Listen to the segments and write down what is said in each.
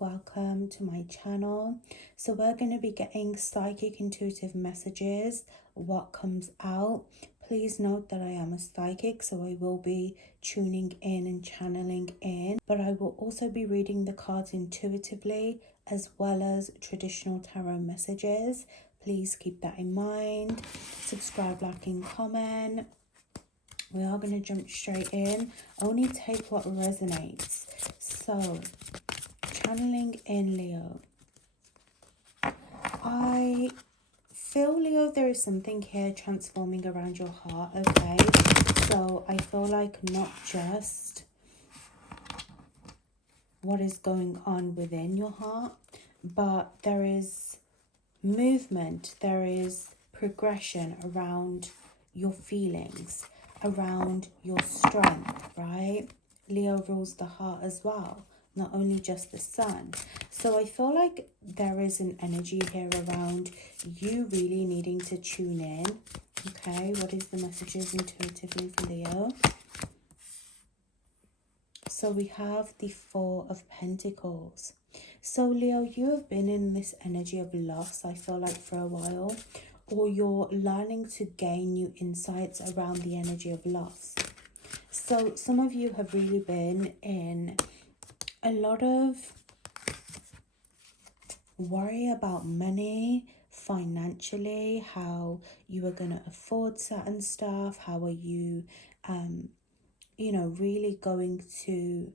welcome to my channel. So we're going to be getting psychic intuitive messages, what comes out. Please note that I am a psychic, so I will be tuning in and channeling in, but I will also be reading the cards intuitively as well as traditional tarot messages. Please keep that in mind. Subscribe, like and comment. We are going to jump straight in. Only take what resonates. So, channeling in Leo. I feel, Leo, there is something here transforming around your heart, okay? So, I feel like not just what is going on within your heart, but there is movement, there is progression around your feelings, around your strength, right? Leo rules the heart as well, not only just the sun. So I feel like there is an energy here around you really needing to tune in. Okay, what is the messages intuitively for Leo? So we have the Four of Pentacles. So Leo, you have been in this energy of loss, I feel like, for a while, or you're learning to gain new insights around the energy of loss. So some of you have really been in a lot of worry about money, financially, how you are going to afford certain stuff, how are you, you know, really going to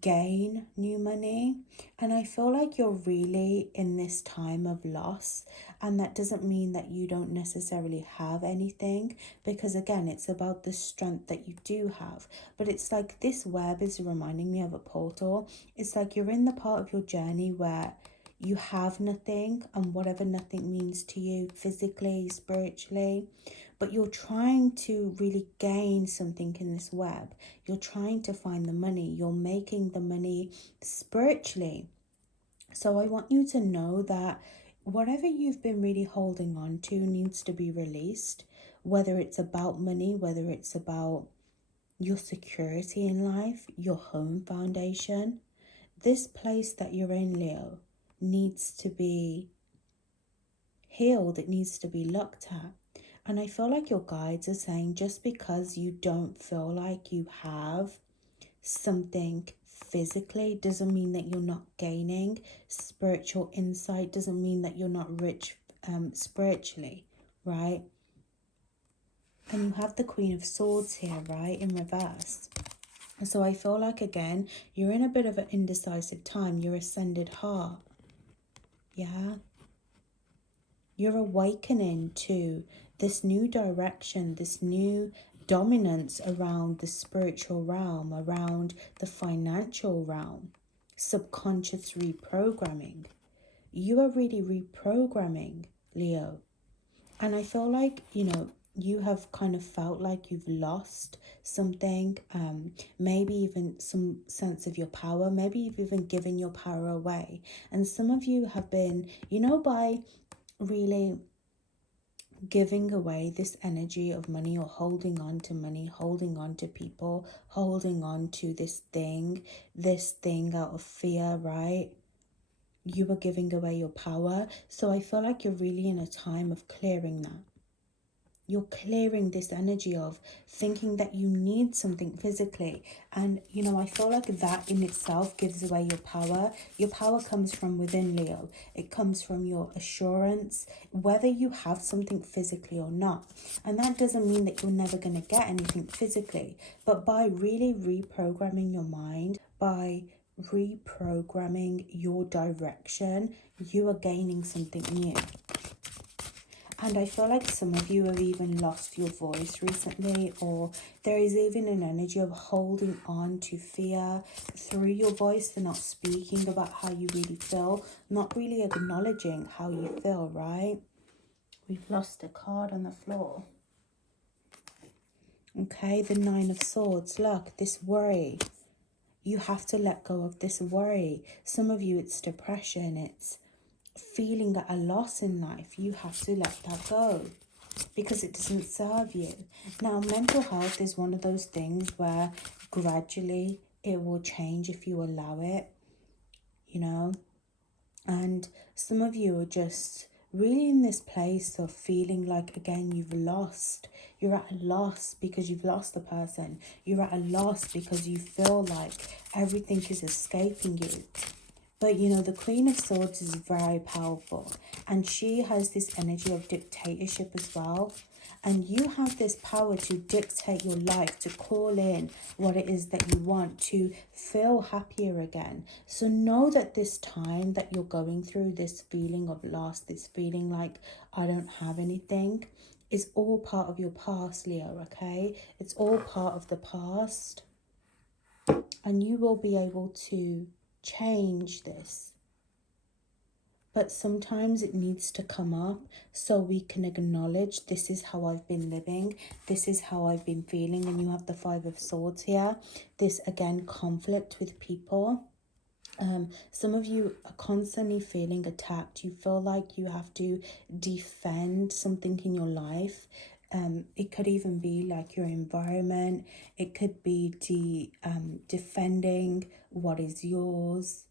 gain new money. And I feel like you're really in this time of loss, and that doesn't mean that you don't necessarily have anything, because again, it's about the strength that you do have. But it's like this web is reminding me of a portal. It's like you're in the part of your journey where you have nothing, and whatever nothing means to you physically, spiritually, but you're trying to really gain something in this web. You're trying to find the money. You're making the money spiritually. So I want you to know that whatever you've been really holding on to needs to be released, whether it's about money, whether it's about your security in life, your home foundation. This place that you're in, Leo, needs to be healed. It needs to be looked at. And I feel like your guides are saying, just because you don't feel like you have something physically doesn't mean that you're not gaining spiritual insight, doesn't mean that you're not rich spiritually, right? And you have the Queen of Swords here, right, in reverse. So I feel like, again, you're in a bit of an indecisive time. You're ascended heart. Yeah. You're awakening to this new direction, this new dominance around the spiritual realm, around the financial realm, subconscious reprogramming. You are really reprogramming, Leo. And I feel like, you know, you have kind of felt like you've lost something, maybe even some sense of your power. Maybe you've even given your power away. And some of you have been, you know, by really giving away this energy of money, or holding on to money, holding on to people, holding on to this thing out of fear, right? You are giving away your power. So I feel like you're really in a time of clearing that. You're clearing this energy of thinking that you need something physically. And, you know, I feel like that in itself gives away your power. Your power comes from within, Leo. It comes from your assurance, whether you have something physically or not. And that doesn't mean that you're never going to get anything physically. But by really reprogramming your mind, by reprogramming your direction, you are gaining something new. And I feel like some of you have even lost your voice recently, or there is even an energy of holding on to fear through your voice. They're not speaking about how you really feel, not really acknowledging how you feel, right? We've lost a card on the floor. Okay, the Nine of Swords. Look, this worry. You have to let go of this worry. Some of you, it's depression, it's feeling at a loss in life. You have to let that go because it doesn't serve you. Now, mental health is one of those things where gradually it will change if you allow it. you know. And some of you are just really in this place of feeling like, again, you've lost. You're at a loss because you've lost the person. You're at a loss because you feel like everything is escaping you. But, you know, the Queen of Swords is very powerful. And she has this energy of dictatorship as well. And you have this power to dictate your life, to call in what it is that you want, to feel happier again. So know that this time that you're going through, this feeling of loss, this feeling like I don't have anything, is all part of your past, Leo, okay? It's all part of the past. And you will be able to change this. But sometimes it needs to come up so we can acknowledge this is how I've been living, this is how I've been feeling. And you have the Five of Swords here. This, again, conflict with people. Some of you are constantly feeling attacked. You feel like you have to defend something in your life. It could even be like your environment. It could be defending what is yours.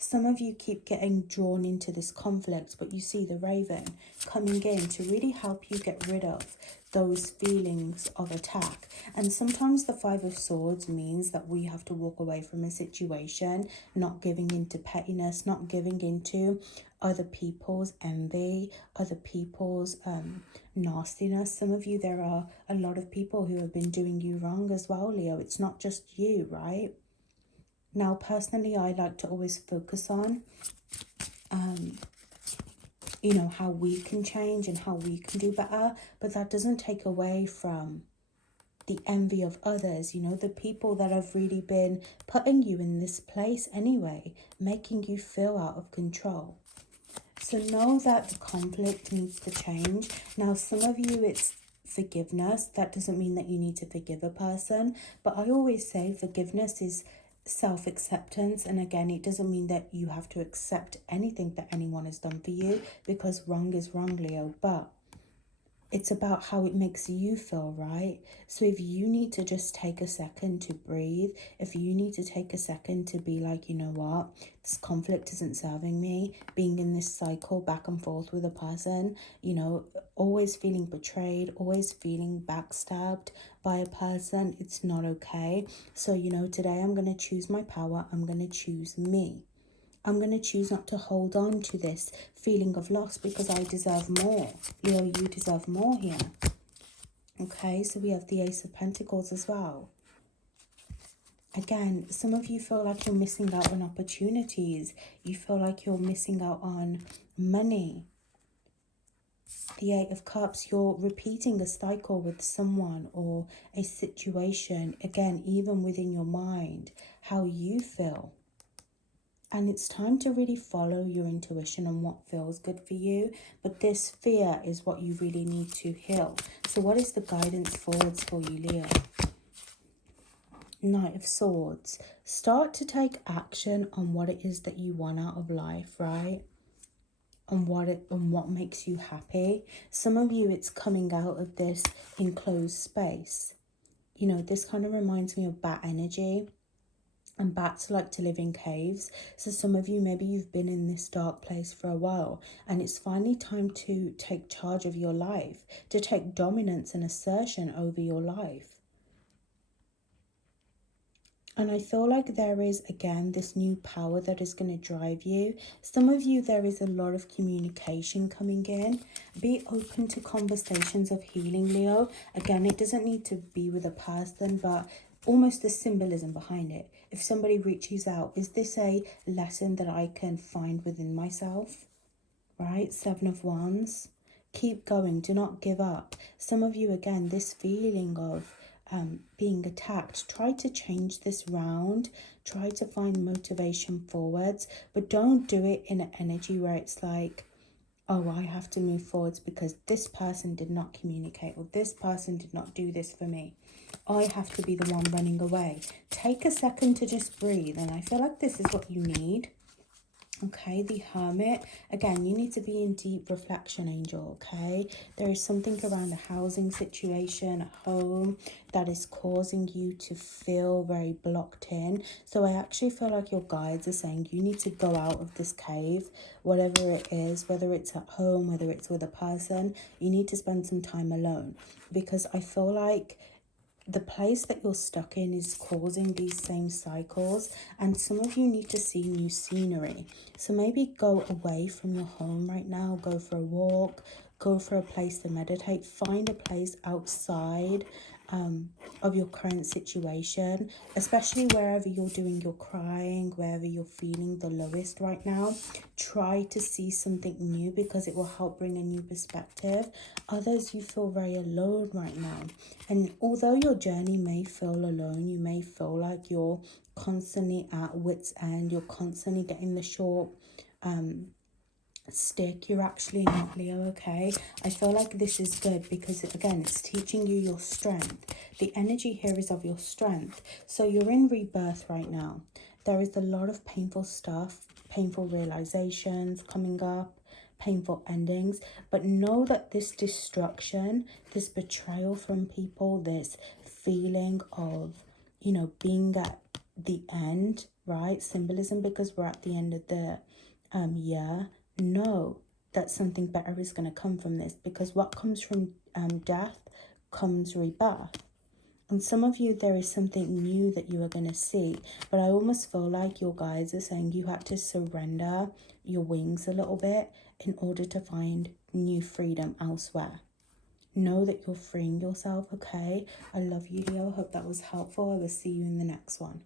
Some of you keep getting drawn into this conflict, but you see the Raven coming in to really help you get rid of those feelings of attack. And sometimes the Five of Swords means that we have to walk away from a situation, not giving into pettiness, not giving into other people's envy, other people's nastiness. Some of you, there are a lot of people who have been doing you wrong as well, Leo. It's not just you, right? Now, personally, I like to always focus on, you know, how we can change and how we can do better. But that doesn't take away from the envy of others, you know, the people that have really been putting you in this place anyway, making you feel out of control. So know that the conflict needs to change. Now, some of you, it's forgiveness. That doesn't mean that you need to forgive a person. But I always say forgiveness is self-acceptance. And again, it doesn't mean that you have to accept anything that anyone has done for you, because wrong is wrong, Leo. But it's about how it makes you feel, right? So if you need to just take a second to breathe, if you need to take a second to be like, you know what, this conflict isn't serving me, being in this cycle back and forth with a person, you know, always feeling betrayed, always feeling backstabbed by a person, it's not okay. So, you know, today I'm going to choose my power. I'm going to choose me. I'm going to choose not to hold on to this feeling of loss because I deserve more. Leo, you deserve more here. Okay, so we have the Ace of Pentacles as well. Again, some of you feel like you're missing out on opportunities. You feel like you're missing out on money. The Eight of Cups, you're repeating a cycle with someone or a situation. Again, even within your mind, how you feel. And it's time to really follow your intuition and what feels good for you. But this fear is what you really need to heal. So what is the guidance forwards for you, Leo? Knight of Swords. Start to take action on what it is that you want out of life, right? And what makes you happy. Some of you, it's coming out of this enclosed space. You know, this kind of reminds me of bat energy. And bats like to live in caves. So some of you, maybe you've been in this dark place for a while, and it's finally time to take charge of your life, to take dominance and assertion over your life. And I feel like there is, again, this new power that is going to drive you. Some of you, there is a lot of communication coming in. Be open to conversations of healing, Leo. Again, it doesn't need to be with a person, but almost the symbolism behind it. If somebody reaches out, is this a lesson that I can find within myself? Right? Seven of Wands. Keep going. Do not give up. Some of you, again, this feeling of being attacked, try to change this round. Try to find motivation forwards. But don't do it in an energy where it's like, oh, I have to move forwards because this person did not communicate, or this person did not do this for me. I have to be the one running away. Take a second to just breathe. And I feel like this is what you need. Okay, the Hermit. Again, you need to be in deep reflection, Angel, okay? There is something around a housing situation, a home, that is causing you to feel very blocked in. So I actually feel like your guides are saying you need to go out of this cave, whatever it is, whether it's at home, whether it's with a person, you need to spend some time alone. Because I feel like the place that you're stuck in is causing these same cycles, and some of you need to see new scenery. So maybe go away from your home right now, go for a walk, go for a place to meditate, find a place outside of your current situation, especially wherever you're doing your crying, wherever you're feeling the lowest right now. Try to see something new because it will help bring a new perspective. Others, you feel very alone right now, and although your journey may feel alone, you may feel like you're constantly at wit's end, you're constantly getting the short stick, you're actually not, Leo, okay? I feel like this is good because again, it's teaching you your strength. The energy here is of your strength. So you're in rebirth right now. There is a lot of painful stuff, painful realizations coming up, painful endings, but know that this destruction, this betrayal from people, this feeling of, you know, being at the end, right? Symbolism, because we're at the end of the year. Know that something better is going to come from this, because what comes from death comes rebirth. And some of you, there is something new that you are going to see. But I almost feel like your guides are saying you had to surrender your wings a little bit in order to find new freedom elsewhere. Know that you're freeing yourself, okay? I love you, Leo. Hope that was helpful. I will see you in the next one.